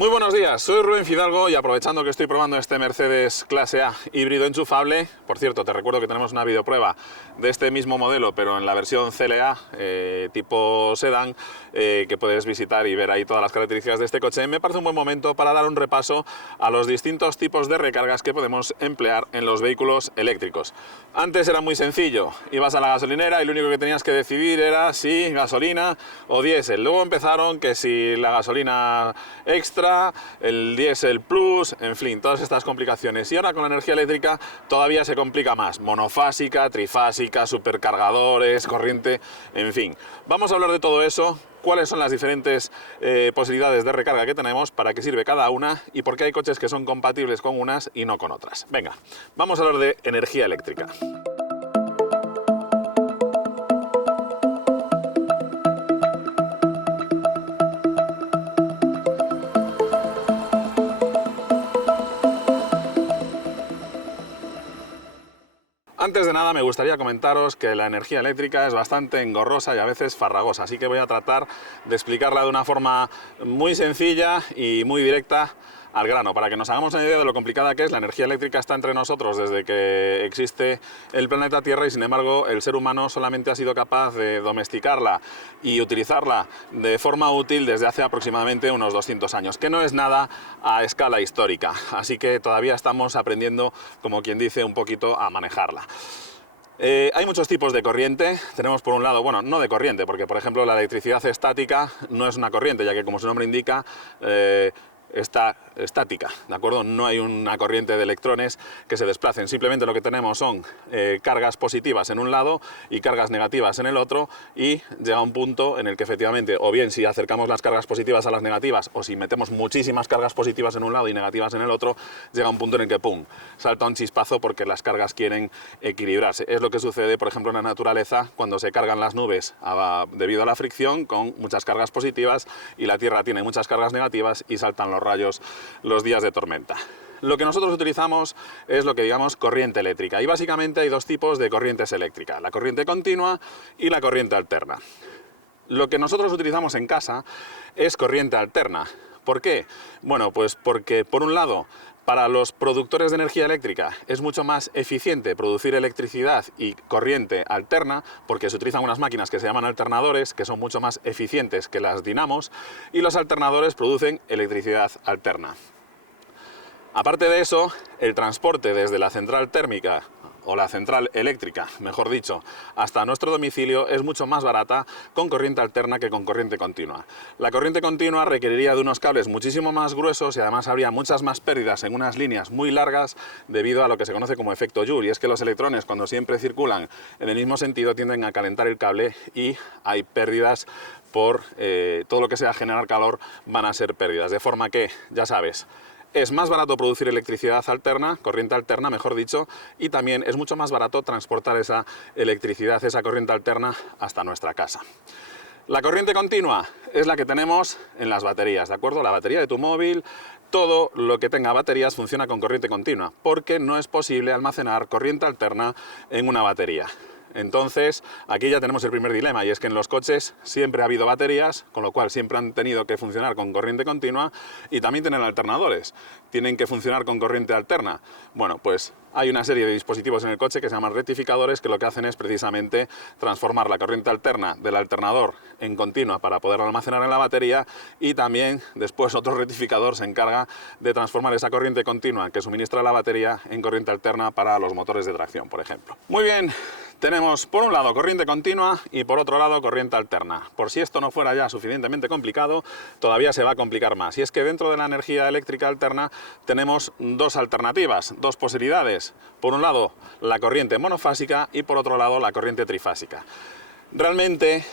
Muy buenos días, soy Rubén Fidalgo y aprovechando que estoy probando este Mercedes Clase A híbrido enchufable, por cierto, te recuerdo que tenemos una videoprueba de este mismo modelo, pero en la versión CLA, tipo sedán, que puedes visitar y ver ahí todas las características de este coche. Me parece un buen momento para dar un repaso a los distintos tipos de recargas que podemos emplear en los vehículos eléctricos. Antes era muy sencillo, ibas a la gasolinera y lo único que tenías que decidir era si gasolina o diésel. Luego empezaron que si la gasolina extra, el diésel plus, en fin, todas estas complicaciones. Y ahora con la energía eléctrica todavía se complica más. Monofásica, trifásica, supercargadores, corriente, en fin. Vamos a hablar de todo eso, cuáles son las diferentes posibilidades de recarga que tenemos, para qué sirve cada una y por qué hay coches que son compatibles con unas y no con otras. Venga, vamos a hablar de energía eléctrica. Antes de nada me gustaría comentaros que la energía eléctrica es bastante engorrosa y a veces farragosa, así que voy a tratar de explicarla de una forma muy sencilla y muy directa al grano, para que nos hagamos una idea de lo complicada que es. La energía eléctrica está entre nosotros desde que existe el planeta Tierra y sin embargo el ser humano solamente ha sido capaz de domesticarla y utilizarla de forma útil desde hace aproximadamente unos 200 años, que no es nada a escala histórica, así que todavía estamos aprendiendo, como quien dice, un poquito a manejarla. Hay muchos tipos de corriente. Tenemos por un lado, bueno, no de corriente, porque por ejemplo la electricidad estática no es una corriente, ya que como su nombre indica, está estática, ¿de acuerdo? No hay una corriente de electrones que se desplacen, simplemente lo que tenemos son cargas positivas en un lado y cargas negativas en el otro, y llega un punto en el que efectivamente, o bien si acercamos las cargas positivas a las negativas, o si metemos muchísimas cargas positivas en un lado y negativas en el otro, llega un punto en el que ¡pum!, salta un chispazo porque las cargas quieren equilibrarse. Es lo que sucede, por ejemplo, en la naturaleza cuando se cargan las nubes debido a la fricción con muchas cargas positivas y la Tierra tiene muchas cargas negativas y saltan los rayos los días de tormenta. Lo que nosotros utilizamos es lo que llamamos corriente eléctrica, y básicamente hay dos tipos de corrientes eléctricas: la corriente continua y la corriente alterna. Lo que nosotros utilizamos en casa es corriente alterna. ¿Por qué? Bueno, pues porque por un lado, para los productores de energía eléctrica es mucho más eficiente producir electricidad y corriente alterna, porque se utilizan unas máquinas que se llaman alternadores, que son mucho más eficientes que las dinamos, y los alternadores producen electricidad alterna. Aparte de eso, el transporte desde la central térmica, o la central eléctrica, mejor dicho, hasta nuestro domicilio es mucho más barata con corriente alterna que con corriente continua. La corriente continua requeriría de unos cables muchísimo más gruesos y además habría muchas más pérdidas en unas líneas muy largas debido a lo que se conoce como efecto Joule, y es que los electrones, cuando siempre circulan en el mismo sentido, tienden a calentar el cable y hay pérdidas por todo lo que sea generar calor, van a ser pérdidas, de forma que, ya sabes, es más barato producir electricidad alterna, corriente alterna, mejor dicho, y también es mucho más barato transportar esa electricidad, esa corriente alterna, hasta nuestra casa. La corriente continua es la que tenemos en las baterías, ¿de acuerdo? La batería de tu móvil, todo lo que tenga baterías funciona con corriente continua, porque no es posible almacenar corriente alterna en una batería. Entonces, aquí ya tenemos el primer dilema, y es que en los coches siempre ha habido baterías, con lo cual siempre han tenido que funcionar con corriente continua, y también tienen alternadores, tienen que funcionar con corriente alterna. Bueno, pues hay una serie de dispositivos en el coche que se llaman rectificadores, que lo que hacen es precisamente transformar la corriente alterna del alternador en continua para poder almacenar en la batería, y también después otro rectificador se encarga de transformar esa corriente continua que suministra la batería en corriente alterna para los motores de tracción, por ejemplo. Muy bien, tenemos por un lado corriente continua y por otro lado corriente alterna. Por si esto no fuera ya suficientemente complicado, todavía se va a complicar más. Y es que dentro de la energía eléctrica alterna tenemos dos alternativas, dos posibilidades. Por un lado, la corriente monofásica y por otro lado, la corriente trifásica. Realmente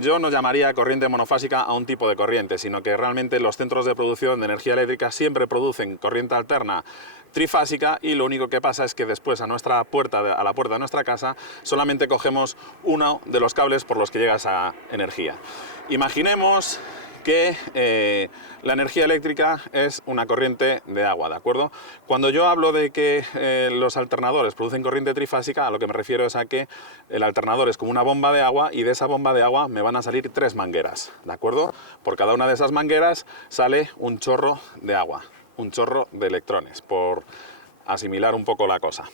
yo no llamaría corriente monofásica a un tipo de corriente, sino que realmente los centros de producción de energía eléctrica siempre producen corriente alterna trifásica, y lo único que pasa es que después a la puerta de nuestra casa solamente cogemos uno de los cables por los que llega esa energía. Imaginemos que la energía eléctrica es una corriente de agua, ¿de acuerdo? Cuando yo hablo de que los alternadores producen corriente trifásica, a lo que me refiero es a que el alternador es como una bomba de agua y de esa bomba de agua me van a salir 3 mangueras, ¿de acuerdo? Por cada una de esas mangueras sale un chorro de agua, un chorro de electrones, por asimilar un poco la cosa.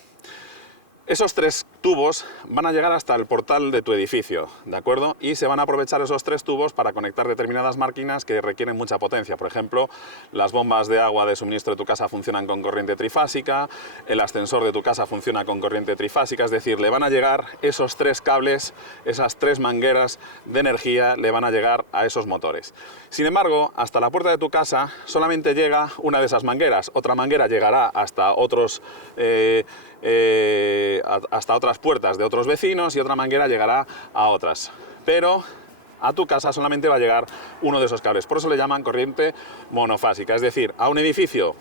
Esos 3 tubos van a llegar hasta el portal de tu edificio, ¿de acuerdo? Y se van a aprovechar esos 3 tubos para conectar determinadas máquinas que requieren mucha potencia. Por ejemplo, las bombas de agua de suministro de tu casa funcionan con corriente trifásica, el ascensor de tu casa funciona con corriente trifásica, es decir, le van a llegar esos 3 cables, esas 3 mangueras de energía, le van a llegar a esos motores. Sin embargo, hasta la puerta de tu casa solamente llega una de esas mangueras, otra manguera llegará hasta hasta otras puertas de otros vecinos y otra manguera llegará a otras, pero a tu casa solamente va a llegar uno de esos cables. Por eso le llaman corriente monofásica, es decir, a un edificio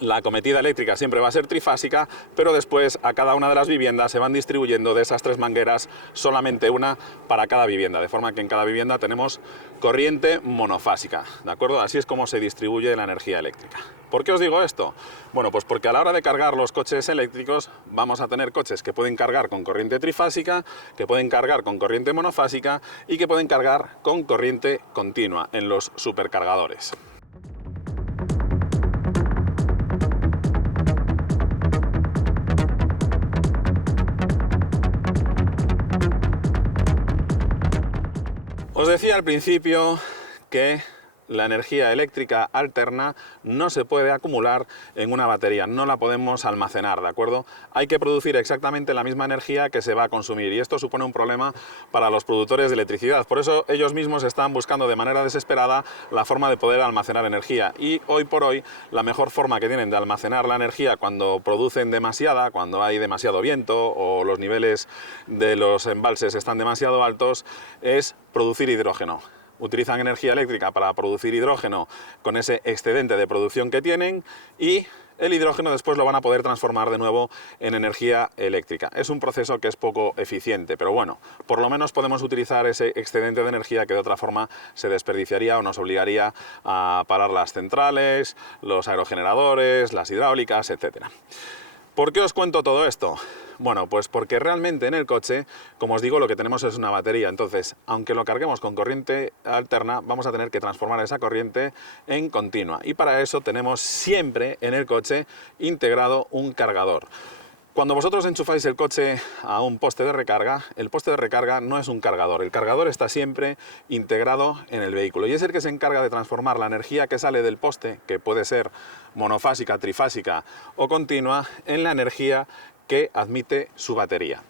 la acometida eléctrica siempre va a ser trifásica, pero después a cada una de las viviendas se van distribuyendo de esas 3 mangueras solamente una para cada vivienda, de forma que en cada vivienda tenemos corriente monofásica, ¿de acuerdo? Así es como se distribuye la energía eléctrica. ¿Por qué os digo esto? Bueno, pues porque a la hora de cargar los coches eléctricos vamos a tener coches que pueden cargar con corriente trifásica, que pueden cargar con corriente monofásica y que pueden cargar con corriente continua en los supercargadores. Os decía al principio que la energía eléctrica alterna no se puede acumular en una batería, no la podemos almacenar, ¿de acuerdo? Hay que producir exactamente la misma energía que se va a consumir y esto supone un problema para los productores de electricidad. Por eso ellos mismos están buscando de manera desesperada la forma de poder almacenar energía y hoy por hoy la mejor forma que tienen de almacenar la energía cuando producen demasiada, cuando hay demasiado viento o los niveles de los embalses están demasiado altos, es producir hidrógeno. Utilizan energía eléctrica para producir hidrógeno con ese excedente de producción que tienen y el hidrógeno después lo van a poder transformar de nuevo en energía eléctrica. Es un proceso que es poco eficiente, pero bueno, por lo menos podemos utilizar ese excedente de energía que de otra forma se desperdiciaría o nos obligaría a parar las centrales, los aerogeneradores, las hidráulicas, etc. ¿Por qué os cuento todo esto? Bueno, pues porque realmente en el coche, como os digo, lo que tenemos es una batería. Entonces, aunque lo carguemos con corriente alterna, vamos a tener que transformar esa corriente en continua. Y para eso tenemos siempre en el coche integrado un cargador. Cuando vosotros enchufáis el coche a un poste de recarga, el poste de recarga no es un cargador. El cargador está siempre integrado en el vehículo y es el que se encarga de transformar la energía que sale del poste, que puede ser monofásica, trifásica o continua, en la energía que admite su batería.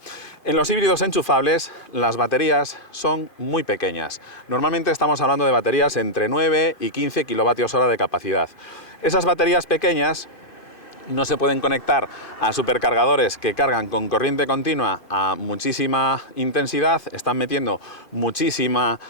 En los híbridos enchufables, las baterías son muy pequeñas. Normalmente estamos hablando de baterías entre 9 y 15 kilovatios hora de capacidad. Esas baterías pequeñas no se pueden conectar a supercargadores que cargan con corriente continua a muchísima intensidad, están metiendo muchísima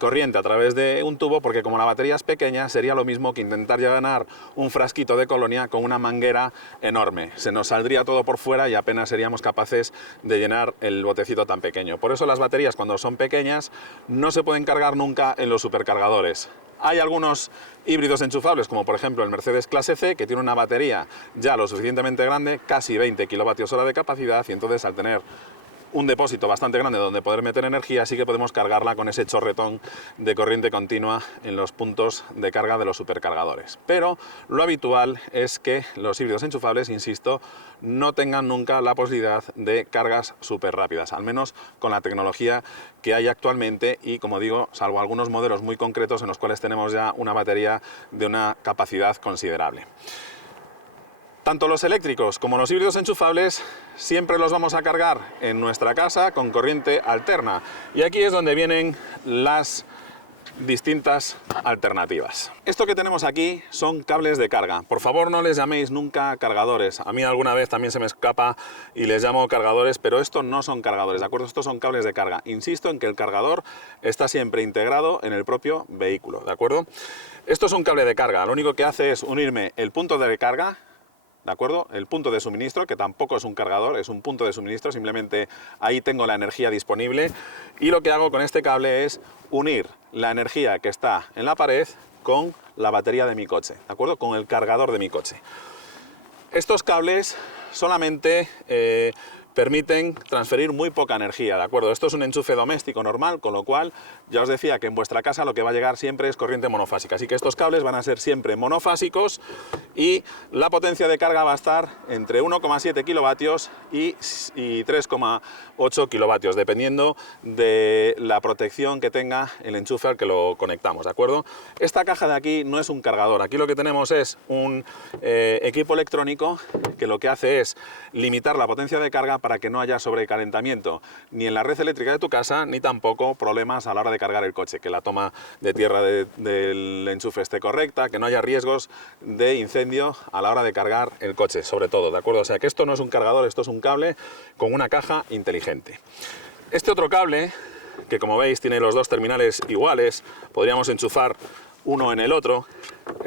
corriente a través de un tubo, porque como la batería es pequeña sería lo mismo que intentar llenar un frasquito de colonia con una manguera enorme. Se nos saldría todo por fuera y apenas seríamos capaces de llenar el botecito tan pequeño. Por eso las baterías, cuando son pequeñas, no se pueden cargar nunca en los supercargadores. Hay algunos híbridos enchufables, como por ejemplo el Mercedes Clase C, que tiene una batería ya lo suficientemente grande, casi 20 kilovatios hora de capacidad, y entonces al tener un depósito bastante grande donde poder meter energía, sí que podemos cargarla con ese chorretón de corriente continua en los puntos de carga de los supercargadores. Pero lo habitual es que los híbridos enchufables, insisto, no tengan nunca la posibilidad de cargas súper rápidas, al menos con la tecnología que hay actualmente y, como digo, salvo algunos modelos muy concretos en los cuales tenemos ya una batería de una capacidad considerable. Tanto los eléctricos como los híbridos enchufables siempre los vamos a cargar en nuestra casa con corriente alterna. Y aquí es donde vienen las distintas alternativas. Esto que tenemos aquí son cables de carga. Por favor, no les llaméis nunca cargadores. A mí alguna vez también se me escapa y les llamo cargadores, pero estos no son cargadores, ¿de acuerdo? Estos son cables de carga. Insisto en que el cargador está siempre integrado en el propio vehículo, ¿de acuerdo? Esto es un cable de carga. Lo único que hace es unirme el punto de recarga, ¿de acuerdo? El punto de suministro, que tampoco es un cargador, es un punto de suministro, simplemente ahí tengo la energía disponible, y lo que hago con este cable es unir la energía que está en la pared con la batería de mi coche, ¿de acuerdo? Con el cargador de mi coche. Estos cables solamente permiten transferir muy poca energía, ¿de acuerdo? Esto es un enchufe doméstico normal, con lo cual ya os decía que en vuestra casa lo que va a llegar siempre es corriente monofásica, así que estos cables van a ser siempre monofásicos y la potencia de carga va a estar entre 1,7 kilovatios y 3,8 kilovatios, dependiendo de la protección que tenga el enchufe al que lo conectamos, ¿de acuerdo? Esta caja de aquí no es un cargador, aquí lo que tenemos es un equipo electrónico que lo que hace es limitar la potencia de carga para que no haya sobrecalentamiento ni en la red eléctrica de tu casa, ni tampoco problemas a la hora de cargar el coche, que la toma de tierra del enchufe esté correcta, que no haya riesgos de incendio a la hora de cargar el coche, sobre todo, ¿de acuerdo? O sea que esto no es un cargador, esto es un cable con una caja inteligente. Este otro cable, que como veis tiene los dos terminales iguales, podríamos enchufar uno en el otro,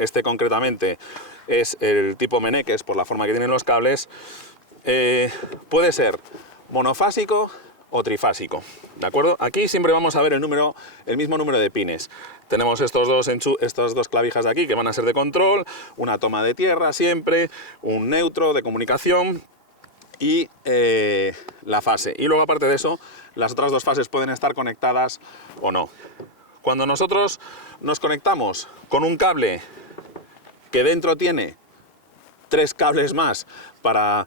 este concretamente es el tipo Meneques por la forma que tienen los cables, puede ser monofásico o trifásico, ¿de acuerdo? Aquí siempre vamos a ver el mismo número de pines. Tenemos estas dos clavijas de aquí que van a ser de control, una toma de tierra siempre, un neutro de comunicación y la fase. Y luego, aparte de eso, las otras dos fases pueden estar conectadas o no. Cuando nosotros nos conectamos con un cable que dentro tiene 3 cables más para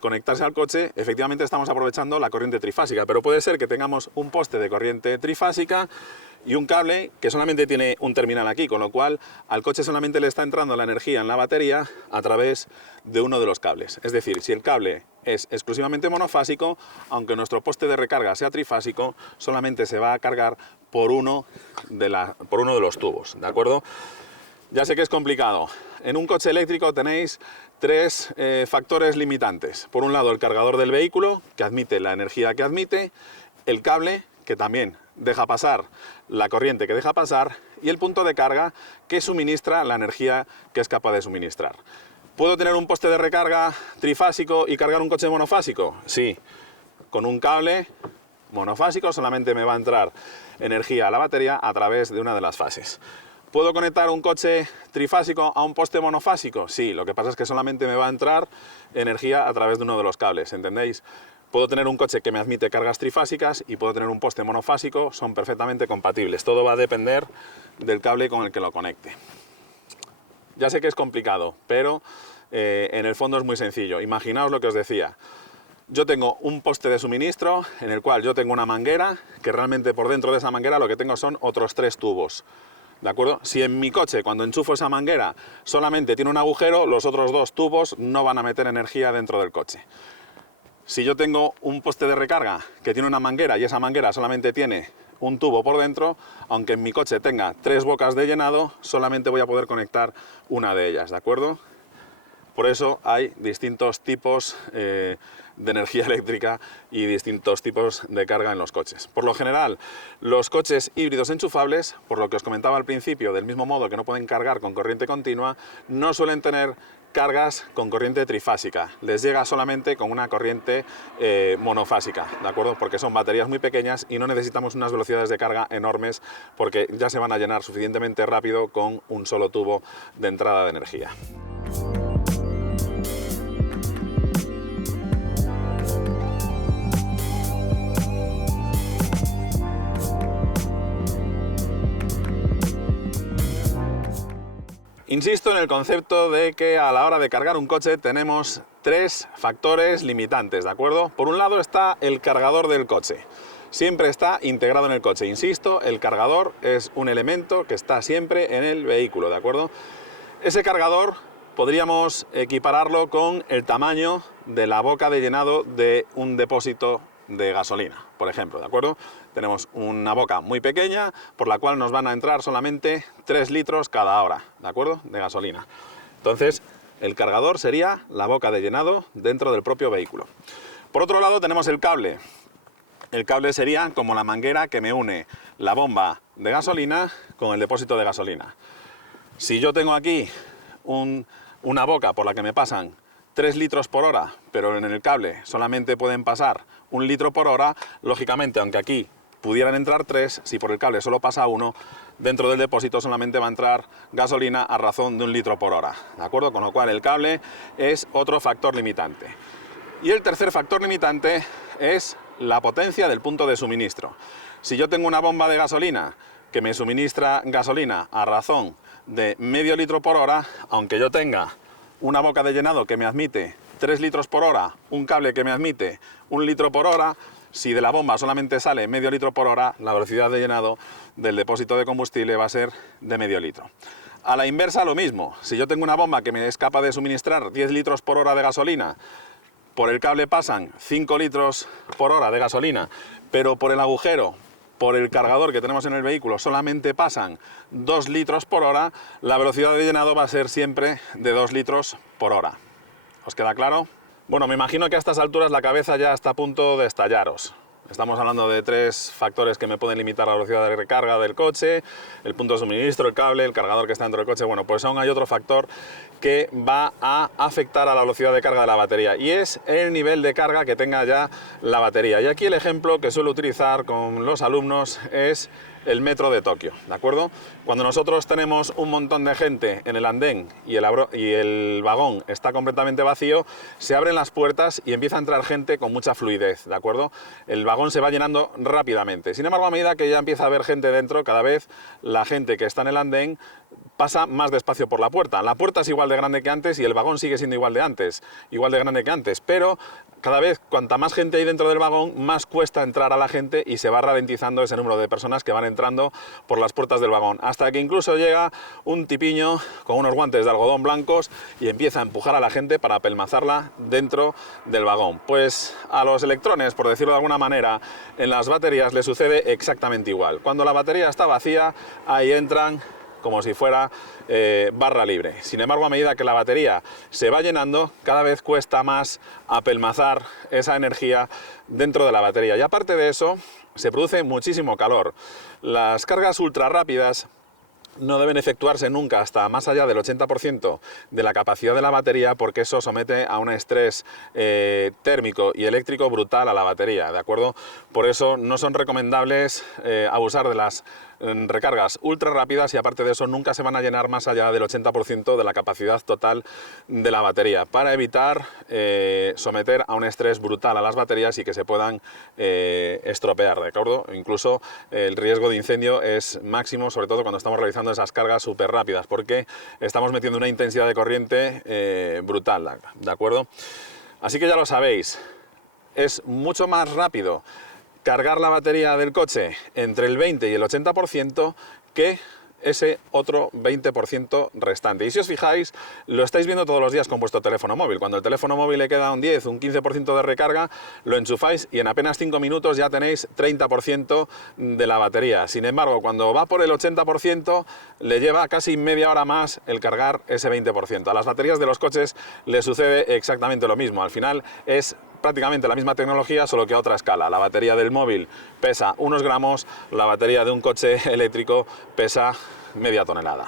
conectarse al coche, efectivamente estamos aprovechando la corriente trifásica, pero puede ser que tengamos un poste de corriente trifásica y un cable que solamente tiene un terminal aquí, con lo cual al coche solamente le está entrando la energía en la batería a través de uno de los cables. Es decir, si el cable es exclusivamente monofásico, aunque nuestro poste de recarga sea trifásico, solamente se va a cargar por uno de los tubos, ¿de acuerdo? Ya sé que es complicado. En un coche eléctrico tenéis 3 factores limitantes. Por un lado, el cargador del vehículo, que admite la energía que admite, el cable, que también deja pasar la corriente que deja pasar, y el punto de carga, que suministra la energía que es capaz de suministrar. ¿Puedo tener un poste de recarga trifásico y cargar un coche monofásico? Sí. Con un cable monofásico solamente me va a entrar energía a la batería a través de una de las fases. ¿Puedo conectar un coche trifásico a un poste monofásico? Sí, lo que pasa es que solamente me va a entrar energía a través de uno de los cables, ¿entendéis? Puedo tener un coche que me admite cargas trifásicas y puedo tener un poste monofásico, son perfectamente compatibles. Todo va a depender del cable con el que lo conecte. Ya sé que es complicado, pero en el fondo es muy sencillo. Imaginaos lo que os decía. Yo tengo un poste de suministro en el cual yo tengo una manguera, que realmente por dentro de esa manguera lo que tengo son otros 3 tubos. ¿De acuerdo? Si en mi coche, cuando enchufo esa manguera, solamente tiene un agujero, los otros 2 tubos no van a meter energía dentro del coche. Si yo tengo un poste de recarga que tiene una manguera y esa manguera solamente tiene un tubo por dentro, aunque en mi coche tenga 3 bocas de llenado, solamente voy a poder conectar una de ellas, ¿de acuerdo? Por eso hay distintos tipos de energía eléctrica y distintos tipos de carga en los coches. Por lo general, los coches híbridos enchufables, por lo que os comentaba al principio, del mismo modo que no pueden cargar con corriente continua, no suelen tener cargas con corriente trifásica. Les llega solamente con una corriente monofásica, ¿de acuerdo? Porque son baterías muy pequeñas y no necesitamos unas velocidades de carga enormes porque ya se van a llenar suficientemente rápido con un solo tubo de entrada de energía. Insisto en el concepto de que a la hora de cargar un coche tenemos 3 factores limitantes, ¿de acuerdo? Por un lado está el cargador del coche. Siempre está integrado en el coche. Insisto, el cargador es un elemento que está siempre en el vehículo, ¿de acuerdo? Ese cargador podríamos equipararlo con el tamaño de la boca de llenado de un depósito de gasolina, por ejemplo, ¿de acuerdo? Tenemos una boca muy pequeña por la cual nos van a entrar solamente 3 litros cada hora, ¿de acuerdo? De gasolina. Entonces, el cargador sería la boca de llenado dentro del propio vehículo. Por otro lado tenemos el cable. El cable sería como la manguera que me une la bomba de gasolina con el depósito de gasolina. Si yo tengo aquí una boca por la que me pasan 3 litros por hora, pero en el cable solamente pueden pasar 1 litro por hora, lógicamente, aunque aquí pudieran entrar 3, si por el cable solo pasa 1, dentro del depósito solamente va a entrar gasolina a razón de 1 litro por hora, ¿de acuerdo? Con lo cual el cable es otro factor limitante. Y el tercer factor limitante es la potencia del punto de suministro. Si yo tengo una bomba de gasolina que me suministra gasolina a razón de medio litro por hora, aunque yo tenga una boca de llenado que me admite 3 litros por hora, un cable que me admite 1 litro por hora, si de la bomba solamente sale medio litro por hora, la velocidad de llenado del depósito de combustible va a ser de medio litro. A la inversa lo mismo, si yo tengo una bomba que me es capaz de suministrar 10 litros por hora de gasolina, por el cable pasan 5 litros por hora de gasolina, pero por el agujero, por el cargador que tenemos en el vehículo, solamente pasan 2 litros por hora, la velocidad de llenado va a ser siempre de 2 litros por hora. ¿Os queda claro? Bueno, me imagino que a estas alturas la cabeza ya está a punto de estallaros. Estamos hablando de 3 factores que me pueden limitar la velocidad de recarga del coche, el punto de suministro, el cable, el cargador que está dentro del coche. Bueno, pues aún hay otro factor que va a afectar a la velocidad de carga de la batería, y es el nivel de carga que tenga ya la batería. Y aquí el ejemplo que suelo utilizar con los alumnos es el metro de Tokio, ¿de acuerdo? Cuando nosotros tenemos un montón de gente en el andén y el vagón está completamente vacío, se abren las puertas y empieza a entrar gente con mucha fluidez, ¿de acuerdo? El vagón se va llenando rápidamente. Sin embargo, a medida que ya empieza a haber gente dentro, cada vez la gente que está en el andén pasa más despacio por la puerta. La puerta es igual de grande que antes y el vagón sigue siendo igual de grande que antes, pero cada vez cuanta más gente hay dentro del vagón, más cuesta entrar a la gente y se va ralentizando ese número de personas que van entrando por las puertas del vagón, hasta que incluso llega un tipiño con unos guantes de algodón blancos y empieza a empujar a la gente para apelmazarla dentro del vagón. Pues a los electrones, por decirlo de alguna manera, en las baterías les sucede exactamente igual. Cuando la batería está vacía, ahí entran como si fuera barra libre. Sin embargo, a medida que la batería se va llenando, cada vez cuesta más apelmazar esa energía dentro de la batería. Y aparte de eso, se produce muchísimo calor. Las cargas ultra rápidas no deben efectuarse nunca hasta más allá del 80% de la capacidad de la batería, porque eso somete a un estrés térmico y eléctrico brutal a la batería, ¿de acuerdo? Por eso no son recomendables abusar de las recargas ultra rápidas, y aparte de eso nunca se van a llenar más allá del 80% de la capacidad total de la batería, para evitar someter a un estrés brutal a las baterías y que se puedan estropear, ¿de acuerdo? Incluso el riesgo de incendio es máximo, sobre todo cuando estamos realizando esas cargas súper rápidas, porque estamos metiendo una intensidad de corriente brutal, ¿de acuerdo? Así que ya lo sabéis, es mucho más rápido cargar la batería del coche entre el 20 y el 80% que ese otro 20% restante. Y si os fijáis, lo estáis viendo todos los días con vuestro teléfono móvil. Cuando el teléfono móvil le queda un 10, un 15% de recarga, lo enchufáis y en apenas 5 minutos ya tenéis 30% de la batería. Sin embargo, cuando va por el 80%, le lleva casi media hora más el cargar ese 20%. A las baterías de los coches les sucede exactamente lo mismo. Al final es prácticamente la misma tecnología, solo que a otra escala. La batería del móvil pesa unos gramos, la batería de un coche eléctrico pesa media tonelada.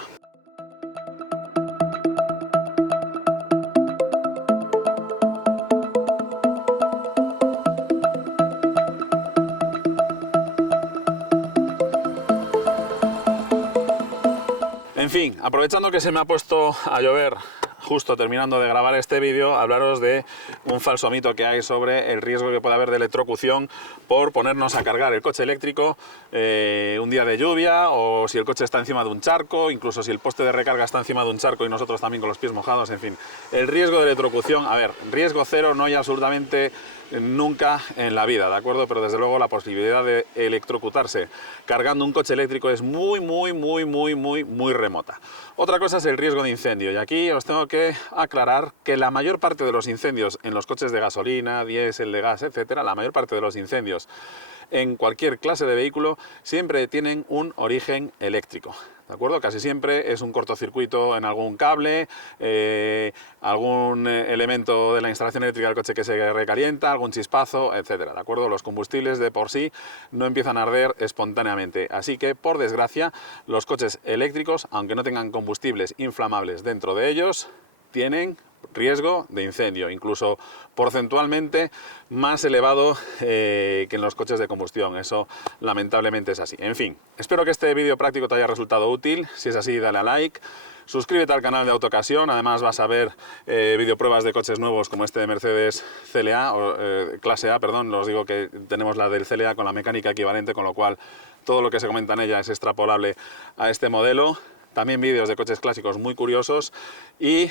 En fin, aprovechando que se me ha puesto a llover justo terminando de grabar este vídeo, hablaros de un falso mito que hay sobre el riesgo que puede haber de electrocución por ponernos a cargar el coche eléctrico un día de lluvia, o si el coche está encima de un charco, incluso si el poste de recarga está encima de un charco y nosotros también con los pies mojados. En fin, el riesgo de electrocución, a ver, riesgo cero no hay absolutamente nunca en la vida, ¿de acuerdo? Pero desde luego la posibilidad de electrocutarse cargando un coche eléctrico es muy remota. Otra cosa es el riesgo de incendio, y aquí os tengo que aclarar que la mayor parte de los incendios en los coches de gasolina, diésel, de gas, etcétera, la mayor parte de los incendios en cualquier clase de vehículo siempre tienen un origen eléctrico, ¿de acuerdo? Casi siempre es un cortocircuito en algún cable, algún elemento de la instalación eléctrica del coche que se recalienta, algún chispazo, etcétera, ¿de acuerdo? Los combustibles de por sí no empiezan a arder espontáneamente, así que, por desgracia, los coches eléctricos, aunque no tengan combustibles inflamables dentro de ellos, tienen riesgo de incendio, incluso porcentualmente más elevado que en los coches de combustión. Eso lamentablemente es así. En fin, espero que este vídeo práctico te haya resultado útil. Si es así, dale a like. Suscríbete al canal de Autocasión, además vas a ver videopruebas de coches nuevos como este de Mercedes CLA, clase A, perdón, os digo que tenemos la del CLA con la mecánica equivalente, con lo cual todo lo que se comenta en ella es extrapolable a este modelo. También vídeos de coches clásicos muy curiosos y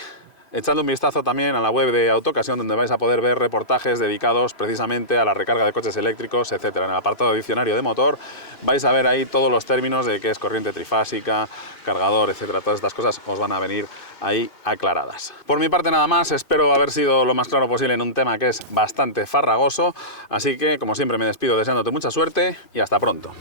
echando un vistazo también a la web de Autocasión, donde vais a poder ver reportajes dedicados precisamente a la recarga de coches eléctricos, etcétera. En el apartado de diccionario de motor vais a ver ahí todos los términos de qué es corriente trifásica, cargador, etcétera. Todas estas cosas os van a venir ahí aclaradas. Por mi parte nada más, espero haber sido lo más claro posible en un tema que es bastante farragoso, así que como siempre me despido deseándote mucha suerte y hasta pronto.